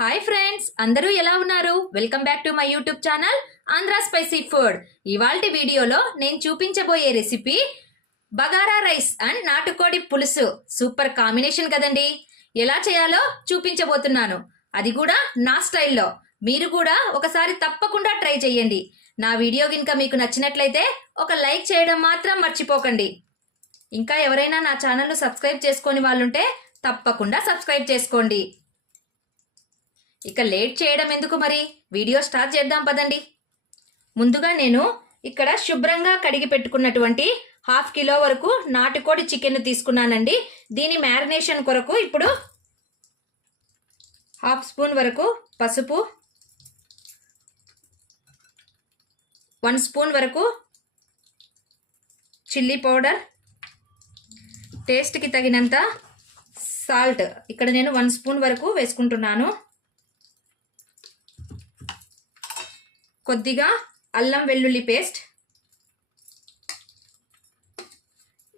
Hi friends అందరూ ఎలా ఉన్నారు? Welcome back to my YouTube channel Andhra spicy food ఇవాళ వీడియోలో నేను చూపించబోయే రెసిపీ బగారా రైస్ అండ్ నాటుకోడి పులుసు. సూపర్ కాంబినేషన్ కదండి. ఎలా చేయాలో చూపించబోతున్నాను. అది కూడా నా స్టైల్లో. మీరు కూడా ఒకసారి తప్పకుండా ట్రై చేయండి. నా వీడియో కనుక మీకు నచ్చినట్లయితే ఒక లైక్ చేయడం మాత్రం మర్చిపోకండి. ఇంకా ఎవరైనా నా ఛానల్ను సబ్స్క్రైబ్ చేసుకొని వాళ్ళుంటే తప్పకుండా సబ్స్క్రైబ్ చేసుకోండి. ఇక లేట్ చేయడం ఎందుకు మరి? వీడియో స్టార్ట్ చేద్దాం పదండి. ముందుగా నేను ఇక్కడ శుభ్రంగా కడిగి పెట్టుకున్నటువంటి హాఫ్ కిలో వరకు నాటుకోడి చికెన్ తీసుకున్నానండి. దీని మ్యారినేషన్ కొరకు ఇప్పుడు హాఫ్ స్పూన్ వరకు పసుపు వన్ స్పూన్ వరకు చిల్లీ పౌడర్ టేస్ట్కి తగినంత సాల్ట్. ఇక్కడ నేను వన్ స్పూన్ వరకు వేసుకుంటున్నాను. కొద్దిగా అల్లం వెల్లుల్లి పేస్ట్.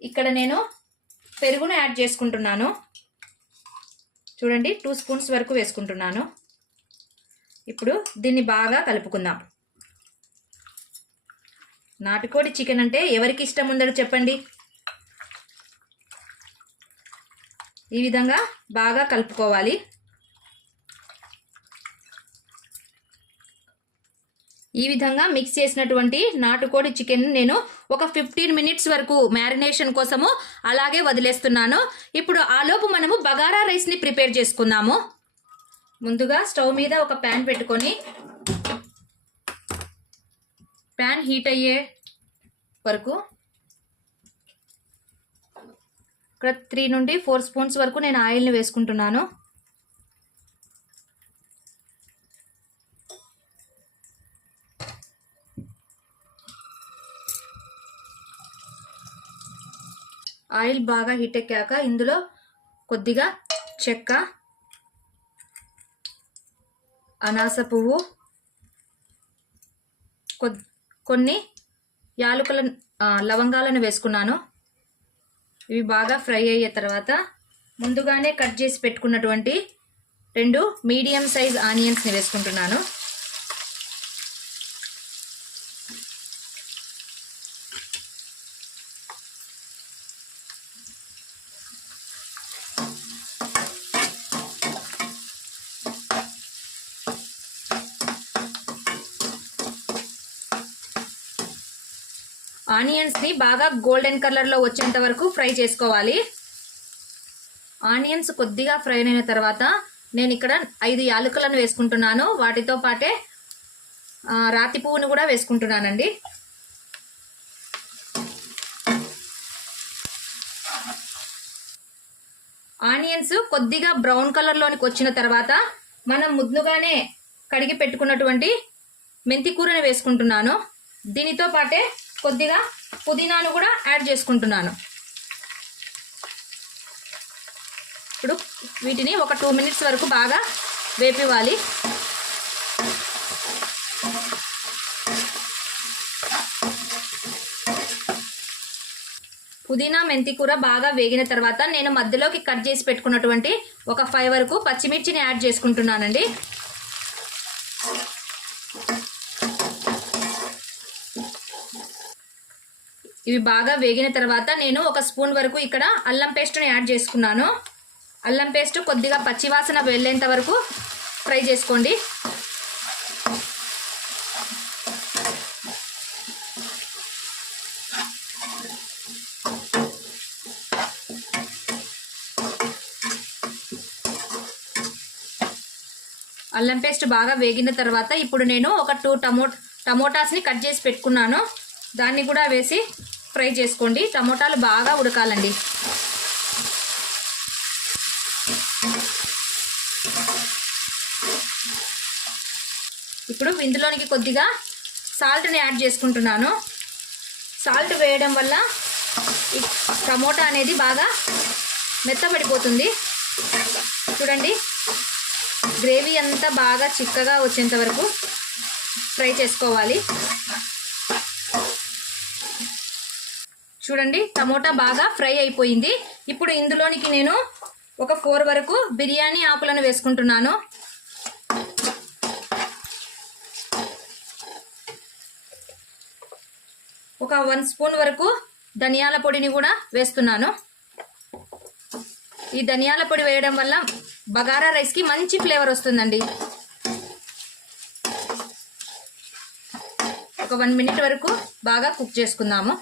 ఇక్కడ నేను పెరుగును యాడ్ చేసుకుంటున్నాను. చూడండి టూ స్పూన్స్ వరకు వేసుకుంటున్నాను. ఇప్పుడు దీన్ని బాగా కలుపుకుందాం. నాటుకోడి చికెన్ అంటే ఎవరికి ఇష్టం ఉందో చెప్పండి? ఈ విధంగా బాగా కలుపుకోవాలి. ఈ విధంగా మిక్స్ చేసినటువంటి నాటుకోడి చికెన్ నేను ఒక ఫిఫ్టీన్ మినిట్స్ వరకు మ్యారినేషన్ కోసము అలాగే వదిలేస్తున్నాను. ఇప్పుడు ఆలోపు మనము బగారా రైస్ని ప్రిపేర్ చేసుకుందాము. ముందుగా స్టవ్ మీద ఒక ప్యాన్ పెట్టుకొని ప్యాన్ హీట్ అయ్యే వరకు ఇక్కడ త్రీ నుండి ఫోర్ స్పూన్స్ వరకు నేను ఆయిల్ని వేసుకుంటున్నాను. ఆయిల్ బాగా హీట్ ఎక్కాక ఇందులో కొద్దిగా చెక్క అనాస పువ్వు కొన్ని యాలుకల లవంగాలను వేసుకున్నాను. ఇవి బాగా ఫ్రై అయ్యే తర్వాత ముందుగానే కట్ చేసి పెట్టుకున్నటువంటి రెండు మీడియం సైజ్ ఆనియన్స్ని వేసుకుంటున్నాను. ఆనియన్స్ని బాగా గోల్డెన్ కలర్లో వచ్చేంత వరకు ఫ్రై చేసుకోవాలి. ఆనియన్స్ కొద్దిగా ఫ్రై అయిన తర్వాత నేను ఇక్కడ ఐదు యాలకులను వేసుకుంటున్నాను. వాటితో పాటే రాతి పువ్వును కూడా వేసుకుంటున్నానండి. ఆనియన్స్ కొద్దిగా బ్రౌన్ కలర్లోనికి వచ్చిన తర్వాత మనం ముందుగానే కడిగి పెట్టుకున్నటువంటి మెంతికూరను వేసుకుంటున్నాను. దీనితో పాటే కొద్దిగా పుదీనాను కూడా యాడ్ చేసుకుంటున్నాను. ఇప్పుడు వీటిని ఒక టూ మినిట్స్ వరకు బాగా వేపివ్వాలి. పుదీనా మెంతి కూర బాగా వేగిన తర్వాత నేను మధ్యలోకి కట్ చేసి పెట్టుకున్నటువంటి ఒక ఫైవ్ వరకు పచ్చిమిర్చిని యాడ్ చేసుకుంటున్నానండి. ఇవి బాగా వేగిన తర్వాత నేను ఒక స్పూన్ వరకు ఇక్కడ అల్లం పేస్ట్ని యాడ్ చేసుకున్నాను. అల్లం పేస్ట్ కొద్దిగా పచ్చివాసన వెళ్ళేంత వరకు ఫ్రై చేసుకోండి. అల్లం పేస్ట్ బాగా వేగిన తర్వాత ఇప్పుడు నేను ఒక టూ టమో టమోటాస్ని కట్ చేసి పెట్టుకున్నాను. దాన్ని కూడా వేసి ఫ్రై చేసుకోండి. టమోటాలు బాగా ఉడకాలండి. ఇప్పుడు ఇందులోనికి కొద్దిగా సాల్ట్ని యాడ్ చేసుకుంటున్నాను. సాల్ట్ వేయడం వల్ల ఈ టమోటా అనేది బాగా మెత్తబడిపోతుంది. చూడండి. గ్రేవీ అంతా బాగా చిక్కగా వచ్చేంత వరకు ఫ్రై చేసుకోవాలి. చూడండి టమోటా బాగా ఫ్రై అయిపోయింది. ఇప్పుడు ఇందులోనికి నేను ఒక ఫోర్ వరకు బిర్యానీ ఆకులను వేసుకుంటున్నాను. ఒక వన్ స్పూన్ వరకు ధనియాల పొడిని కూడా వేస్తున్నాను. ఈ ధనియాల పొడి వేయడం వల్ల బగారా రైస్కి మంచి ఫ్లేవర్ వస్తుందండి. ఒక వన్ మినిట్ వరకు బాగా కుక్ చేసుకుందాము.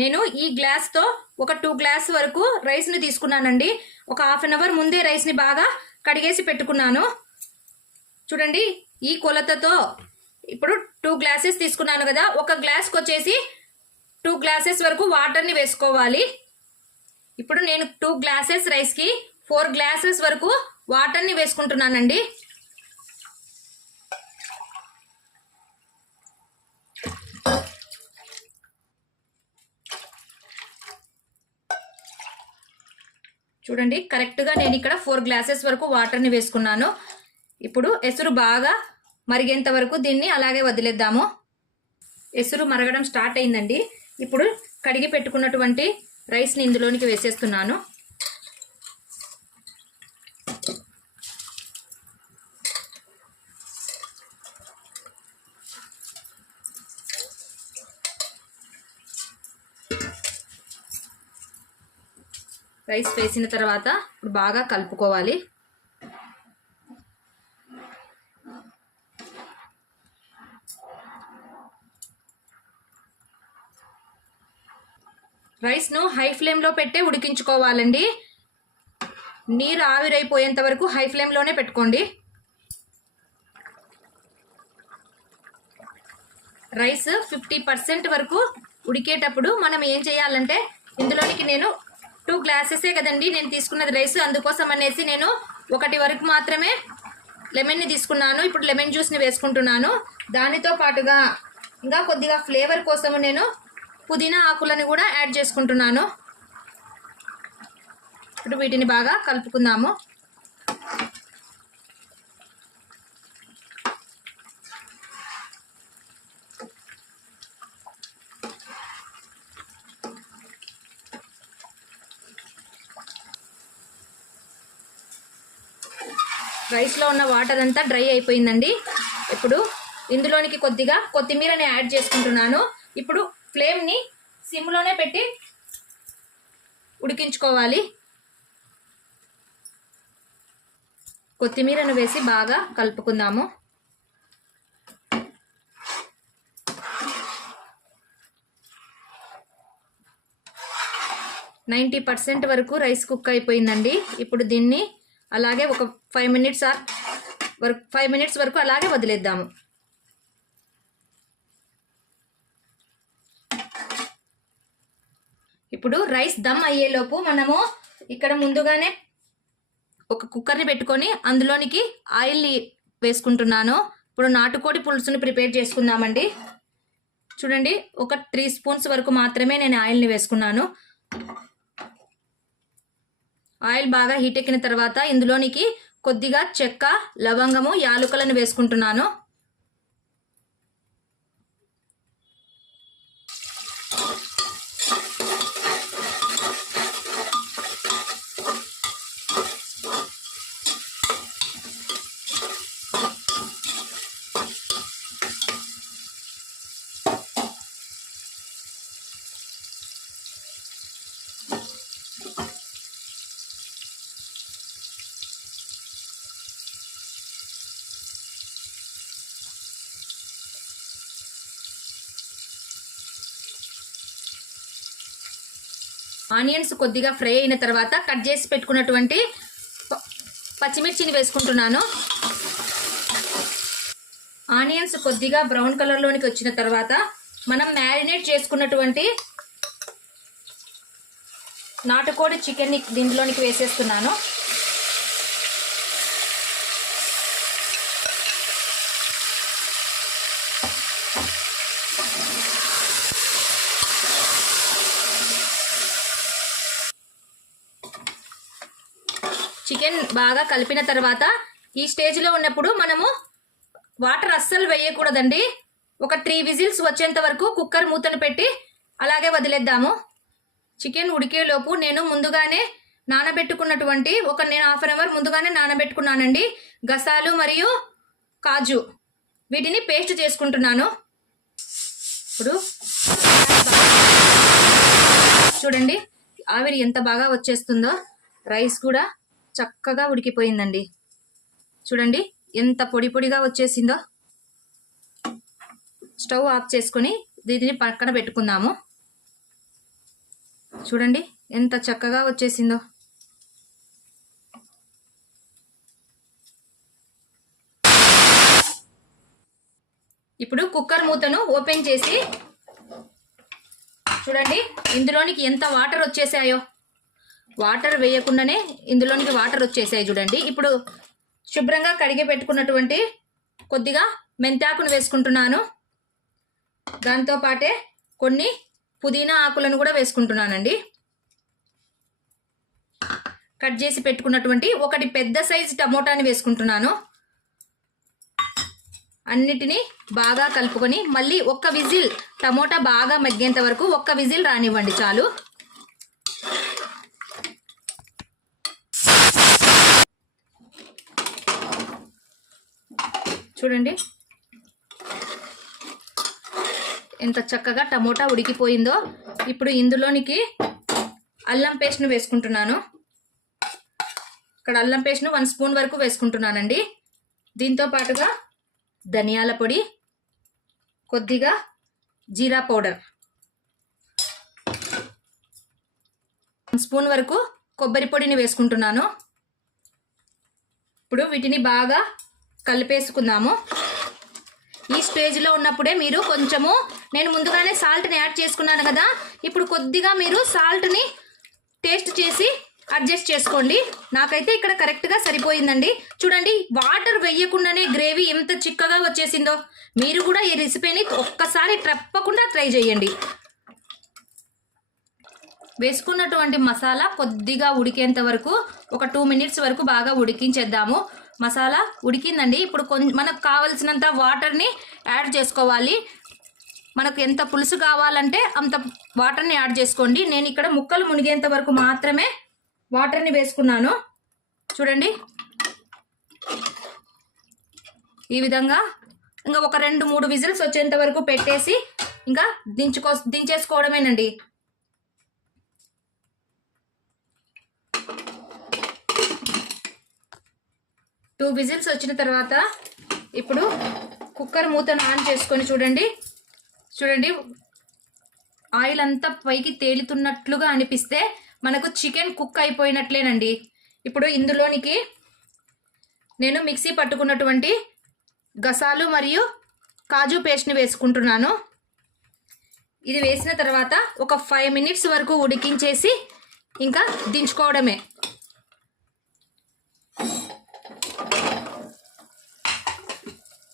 నేను ఈ గ్లాస్తో ఒక టూ గ్లాస్ వరకు రైస్ని తీసుకున్నానండి. ఒక హాఫ్ అన్ అవర్ ముందే రైస్ని బాగా కడిగేసి పెట్టుకున్నాను. చూడండి ఈ కొలతతో ఇప్పుడు టూ గ్లాసెస్ తీసుకున్నాను కదా ఒక గ్లాస్కి వచ్చేసి టూ గ్లాసెస్ వరకు వాటర్ని వేసుకోవాలి. ఇప్పుడు నేను టూ గ్లాసెస్ రైస్కి ఫోర్ గ్లాసెస్ వరకు వాటర్ని వేసుకుంటున్నానండి. చూడండి కరెక్ట్గా నేను ఇక్కడ ఫోర్ గ్లాసెస్ వరకు వాటర్ని వేసుకున్నాను. ఇప్పుడు ఎసురు బాగా మరిగేంత వరకు దీన్ని అలాగే వదిలేద్దాము. ఎసురు మరగడం స్టార్ట్ అయిందండి. ఇప్పుడు కడిగి పెట్టుకున్నటువంటి రైస్ని ఇందులోనికి వేసేస్తున్నాను. రైస్ వేసిన తర్వాత ఇప్పుడు బాగా కలుపుకోవాలి. రైస్ను హై ఫ్లేమ్లో పెట్టే ఉడికించుకోవాలండి. నీరు ఆవిరైపోయేంత వరకు హై ఫ్లేమ్లోనే పెట్టుకోండి. రైస్ ఫిఫ్టీ పర్సెంట్ వరకు ఉడికేటప్పుడు మనం ఏం చేయాలంటే ఇందులోనికి నేను టూ గ్లాసెసే కదండి నేను తీసుకున్నది రైస్. అందుకోసం అనేసి నేను ఒకటి వరకు మాత్రమే లెమన్ని తీసుకున్నాను. ఇప్పుడు లెమన్ జ్యూస్ని వేసుకుంటున్నాను. దానితో పాటుగా ఇంకా కొద్దిగా ఫ్లేవర్ కోసము నేను పుదీనా ఆకులను కూడా యాడ్ చేసుకుంటున్నాను. ఇప్పుడు వీటిని బాగా కలుపుకుందాము. రైస్లో ఉన్న వాటర్ అంతా డ్రై అయిపోయిందండి. ఇప్పుడు ఇందులోనికి కొద్దిగా కొత్తిమీరని యాడ్ చేసుకుంటున్నాను. ఇప్పుడు ఫ్లేమ్ని సిమ్లోనే పెట్టి ఉడికించుకోవాలి. కొత్తిమీరను వేసి బాగా కలుపుకుందాము. నైంటీ పర్సెంట్ వరకు రైస్ కుక్ అయిపోయిందండి. ఇప్పుడు దీన్ని అలాగే ఒక ఫైవ్ మినిట్స్ ఆర్ వరకు ఫైవ్ మినిట్స్ వరకు అలాగే వదిలేద్దాము. ఇప్పుడు రైస్ దమ్ అయ్యేలోపు మనము ఇక్కడ ముందుగానే ఒక కుక్కర్ని పెట్టుకొని అందులోనికి ఆయిల్ వేసుకుంటున్నాను. ఇప్పుడు నాటుకోడి పులుసుని ప్రిపేర్ చేసుకుందామండి. చూడండి ఒక త్రీ స్పూన్స్ వరకు మాత్రమే నేను ఆయిల్ని వేసుకున్నాను. ఆయిల్ బాగా హీట్ ఎక్కిన తర్వాత ఇందులోనికి కొద్దిగా చెక్క లవంగము యాలుకలను వేసుకుంటున్నాను. ఆనియన్స్ కొద్దిగా ఫ్రై అయిన తర్వాత కట్ చేసి పెట్టుకున్నటువంటి ప- పచ్చిమిర్చిని వేసుకుంటున్నాను. ఆనియన్స్ కొద్దిగా బ్రౌన్ కలర్లోనికి వచ్చిన తర్వాత మనం మ్యారినేట్ చేసుకున్నటువంటి నాటుకోడి చికెన్ని దీంట్లోనికి వేసేస్తున్నాను చికెన్ బాగా కలిపిన తర్వాత ఈ స్టేజ్లో ఉన్నప్పుడు మనము వాటర్ అస్సలు వేయకూడదండి. ఒక త్రీ విజిల్స్ వచ్చేంత వరకు కుక్కర్ మూతను పెట్టి అలాగే వదిలేద్దాము. చికెన్ ఉడికేలోపు నేను ముందుగానే నానబెట్టుకున్నటువంటి ఒక నేను హాఫ్ అన్ అవర్ ముందుగానే నానబెట్టుకున్నానండి. గసాలు మరియు కాజు వీటిని పేస్ట్ చేసుకుంటున్నాను. ఇప్పుడు చూడండి ఆవిరి ఎంత బాగా వచ్చేస్తుందో. రైస్ కూడా చక్కగా ఉడికిపోయిందండి. చూడండి ఎంత పొడి పొడిగా వచ్చేసిందో. స్టవ్ ఆఫ్ చేసుకొని దీనిని పక్కన పెట్టుకుందాము. చూడండి ఎంత చక్కగా వచ్చేసిందో. ఇప్పుడు కుక్కర్ మూతను ఓపెన్ చేసి చూడండి ఇందులోనికి ఎంత వాటర్ వచ్చేసాయో. వాటర్ వేయకుండానే ఇందులోనికి వాటర్ వచ్చేసాయి చూడండి. ఇప్పుడు శుభ్రంగా కడిగి పెట్టుకున్నటువంటి కొద్దిగా మెంతాకును వేసుకుంటున్నాను. దాంతో పాటే కొన్ని పుదీనా ఆకులను కూడా వేసుకుంటున్నానండి. కట్ చేసి పెట్టుకున్నటువంటి ఒకటి పెద్ద సైజు టమోటాని వేసుకుంటున్నాను. అన్నిటినీ బాగా కలుపుకొని మళ్ళీ ఒక్క విజిల్ టమోటా బాగా మగ్గేంత వరకు ఒక్క విజిల్ రానివ్వండి చాలు. చూడండి. ఎంత చక్కగా టమోటా ఉడికిపోయిందో. ఇప్పుడు ఇందులోనికి అల్లం పేస్ట్ను వేసుకుంటున్నాను. ఇక్కడ అల్లం పేస్ట్ను వన్ స్పూన్ వరకు వేసుకుంటున్నానండి. దీంతో పాటుగా ధనియాల పొడి కొద్దిగా జీరా పౌడర్. వన్ స్పూన్ వరకు కొబ్బరి పొడిని వేసుకుంటున్నాను. ఇప్పుడు వీటిని బాగా కలిపేసుకుందాము. ఈ స్టేజ్లో ఉన్నప్పుడే మీరు కొంచెము నేను ముందుగానే సాల్ట్ని యాడ్ చేసుకున్నాను కదా ఇప్పుడు కొద్దిగా మీరు సాల్ట్ని టేస్ట్ చేసి అడ్జస్ట్ చేసుకోండి. నాకైతే ఇక్కడ కరెక్ట్గా సరిపోయిందండి. చూడండి వాటర్ వేయకుండానే గ్రేవీ ఎంత చిక్కగా వచ్చేసిందో. మీరు కూడా ఈ రెసిపీని ఒక్కసారి తప్పకుండా ట్రై చేయండి. వేసుకున్నటువంటి మసాలా కొద్దిగా ఉడికేంత వరకు ఒక టూ మినిట్స్ వరకు బాగా ఉడికించేద్దాము. మసాలా ఉడికిందండి. ఇప్పుడు కొంచెం మనకు కావలసినంత వాటర్ని యాడ్ చేసుకోవాలి. మనకు ఎంత పులుసు కావాలంటే అంత వాటర్ని యాడ్ చేసుకోండి. నేను ఇక్కడ ముక్కలు మునిగేంత వరకు మాత్రమే వాటర్ని వేసుకున్నాను. చూడండి. ఈ విధంగా ఇంకా ఒక రెండు మూడు విజిల్స్ వచ్చేంత వరకు పెట్టేసి ఇంకా దించుకో దించేసుకోవడమేనండి. టూ విజిల్స్ వచ్చిన తర్వాత ఇప్పుడు కుక్కర్ మూతను ఆన్ చేసుకొని చూడండి. చూడండి ఆయిల్ అంతా పైకి తేలుతున్నట్లుగా అనిపిస్తే మనకు చికెన్ కుక్ అయిపోయినట్లేనండి. ఇప్పుడు ఇందులోనికి నేను మిక్సీ పట్టుకున్నటువంటి గసాలు మరియు కాజు పేస్ట్ని వేసుకుంటున్నాను. ఇది వేసిన తర్వాత ఒక ఫైవ్ మినిట్స్ వరకు ఉడికించేసి ఇంకా దించుకోవడమే.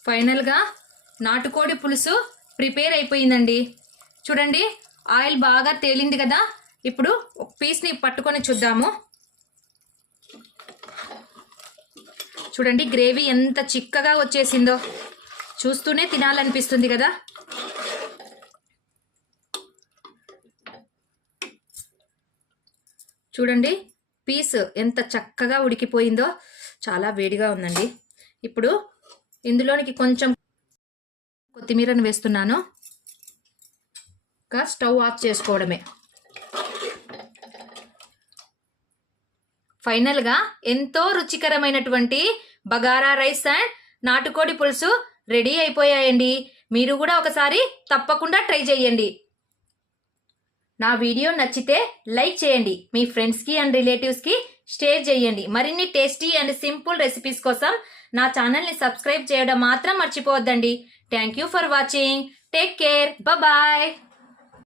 ఫైనల్గా నాటుకోడి పులుసు ప్రిపేర్ అయిపోయిందండి. చూడండి ఆయిల్ బాగా తేలింది కదా? ఇప్పుడు ఒక పీస్ని పట్టుకొని చూద్దాము. చూడండి గ్రేవీ ఎంత చిక్కగా వచ్చేసిందో. చూస్తూనే తినాలనిపిస్తుంది కదా? చూడండి పీస్ ఎంత చక్కగా ఉడికిపోయిందో. చాలా వేడిగా ఉందండి. ఇప్పుడు ఇందులోనికి కొంచెం కొత్తిమీరను వేస్తున్నాను. ఇంకా స్టవ్ ఆఫ్ చేసుకోవడమే. ఫైనల్గా ఎంతో రుచికరమైనటువంటి బగారా రైస్ అండ్ నాటుకోడి పులుసు రెడీ అయిపోయాయండి. మీరు కూడా ఒకసారి తప్పకుండా ట్రై చేయండి. నా వీడియో నచ్చితే లైక్ చేయండి. మీ ఫ్రెండ్స్కి అండ్ రిలేటివ్స్కి షేర్ చేయండి. మరిన్ని టేస్టీ అండ్ సింపుల్ రెసిపీస్ కోసం నా ఛానల్ని సబ్స్క్రైబ్ చేయడం మాత్రం మర్చిపోవద్దండి. Thank you for watching take care bye